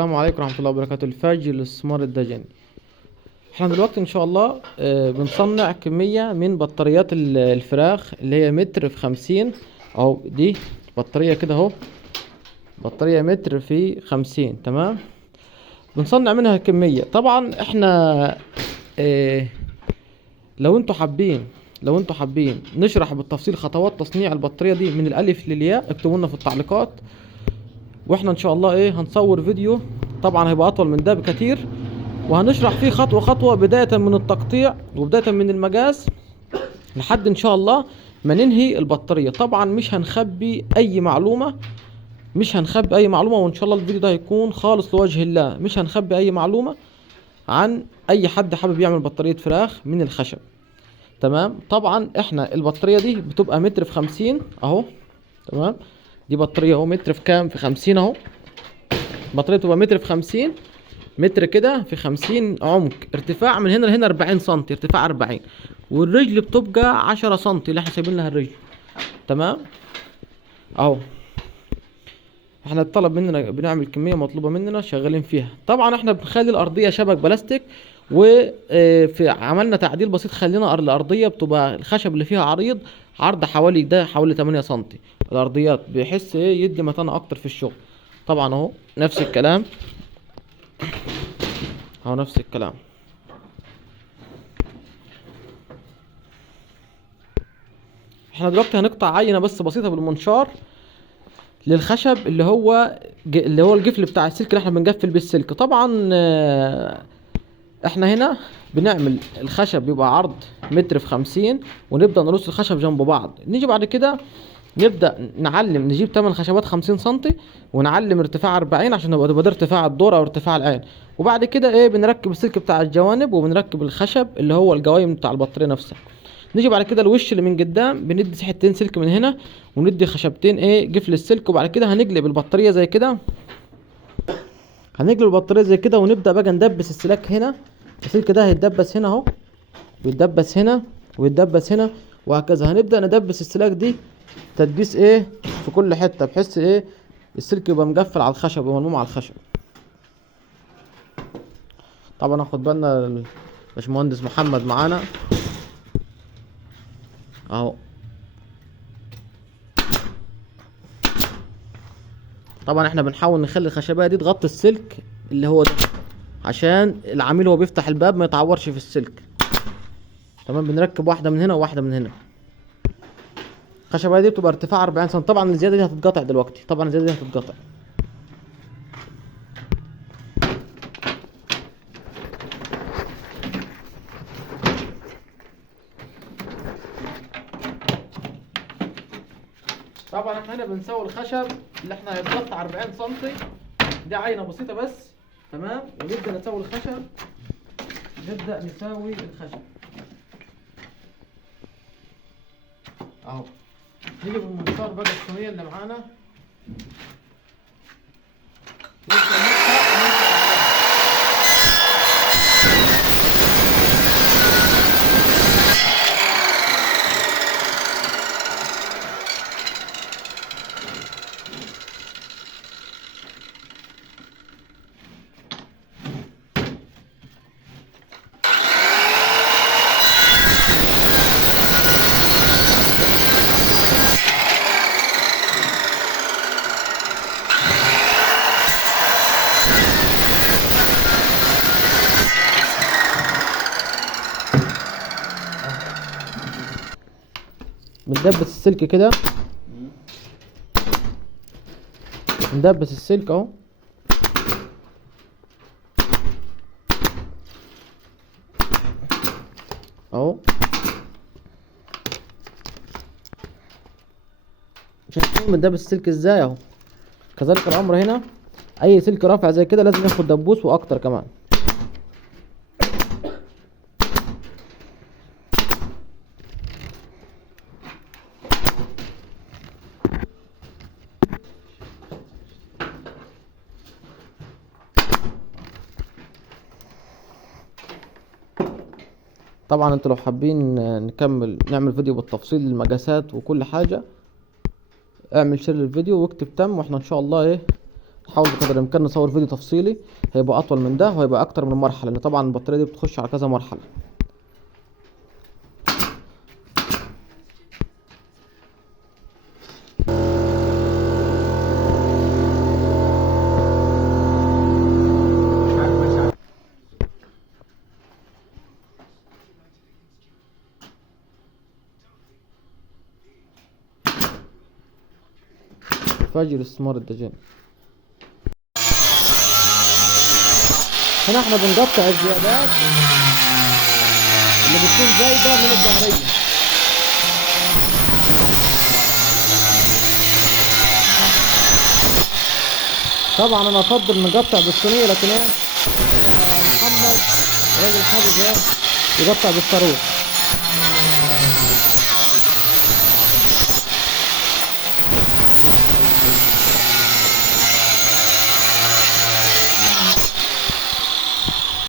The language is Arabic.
السلام عليكم ورحمة الله وبركاته. الفجر الاستثمار الدجني. احنا دلوقتي ان شاء الله بنصنع كمية من بطاريات الفراخ اللي هي متر في 50 اهو. دي بطارية كده اهو، بطارية متر في 50. تمام، بنصنع منها كمية. طبعا احنا اه لو انتوا حابين نشرح بالتفصيل خطوات تصنيع البطارية دي من الالف للياء، اكتبوا لنا في التعليقات، واحنا ان شاء الله هنصور فيديو. طبعا هيبقى اطول من ده بكتير، وهنشرح فيه خطوة خطوة، بداية من التقطيع وبداية من المقاس لحد ان شاء الله ما ننهي البطارية. طبعا مش هنخبي اي معلومة، وان شاء الله الفيديو ده هيكون خالص لوجه الله. مش هنخبي اي معلومة عن اي حد حابب يعمل بطارية فراخ من الخشب. تمام، طبعا احنا البطارية دي بتبقى متر في 50 اهو. تمام، دي بطارية اهو متر في كام؟ في 50 اهو. بطارية تبقى متر في 50 متر كده في 50 عمق، ارتفاع من هنا لهنا 40 سم، ارتفاع 40، والرجل بتبقى 10 سم اللي احنا سايبين لها الرجل. تمام اهو. احنا الطلب مننا بنعمل كمية مطلوبة مننا شغالين فيها. طبعا احنا بنخلي الارضية شبك بلاستيك، وفي عملنا تعديل بسيط، خلينا الارضية بتبقى الخشب اللي فيها عرض حوالي 8 سم الارضيات، بحيث يدي متانة اكتر في الشغل. طبعا اهو نفس الكلام اهو، نفس الكلام. احنا دلوقتي هنقطع عينة بس بسيطة بالمنشار للخشب اللي هو الجفل بتاع السلك اللي احنا بنقفل بالسلك. طبعا احنا هنا بنعمل الخشب بيبقى عرض متر في 50، ونبدأ نرص الخشب جنب بعض. نيجي بعد كده نبدأ نجيب 8 خشبات 50 سنتي، ونعلم ارتفاع 40 عشان يبقى ده ارتفاع الدور او ارتفاع العين. وبعد كده بنركب السلك بتاع الجوانب، وبنركب الخشب اللي هو القوايم بتاع البطارية نفسها. نيجي بعد كده الوش اللي من قدام بندي حتتين سلك من هنا، وندي خشبتين قفل السلك. وبعد كده هنقلب البطارية زي كده، ونبدأ بقى ندبس السلك هنا. السلك ده هيتدبس هنا اهو، ويتدبس هنا، ويتدبس هنا، وهكذا. هنبدأ ندبس السلاك دي تدبيس في كل حتة، بحيث السلك يبقى مقفل على الخشب وملموم على الخشب. طبعا ناخد بالنا الباشمهندس محمد معانا اهو. طبعا احنا بنحاول نخلي الخشبية دي تغطي السلك اللي هو ده، عشان العميل وهو بيفتح الباب ما يتعورش في السلك. تمام، بنركب واحدة من هنا وواحدة من هنا. الخشبية دي بتبقى ارتفاع 40 سم. طبعا الزيادة دي هتتقطع دلوقتي، طبعا احنا هنا بنسوي الخشب اللي احنا هيتقطع 40 سم. دي عينة بسيطة بس. تمام، ونبدأ نسوي الخشب. اهو. نيجي بالمنشار بقى الصينية اللي معانا، بندبس السلك كده، ندبس السلك اهو. اهو شايفين بندبس السلك ازاي اهو. كذلك الامر هنا، اي سلك رافع زي كده لازم ياخد دبوس واكتر كمان. طبعا انتوا لو حابين نعمل فيديو بالتفصيل للمقاسات وكل حاجة، اعمل شير للفيديو واكتب تم، واحنا ان شاء الله نحاول بقدر الامكان نصور فيديو تفصيلي هيبقى اطول من ده وهيبقى اكتر من مرحله، لان طبعا البطاريه دي بتخش على كذا مرحله. فجر السمار الدجاني. هنا احنا بنقطع الزيادات اللي بتكون زايدة من الظهرية. طبعا انا افضل نقطع بالصينية، لكن ايه محمد راجل حابب ايه يقطع بالصاروخ.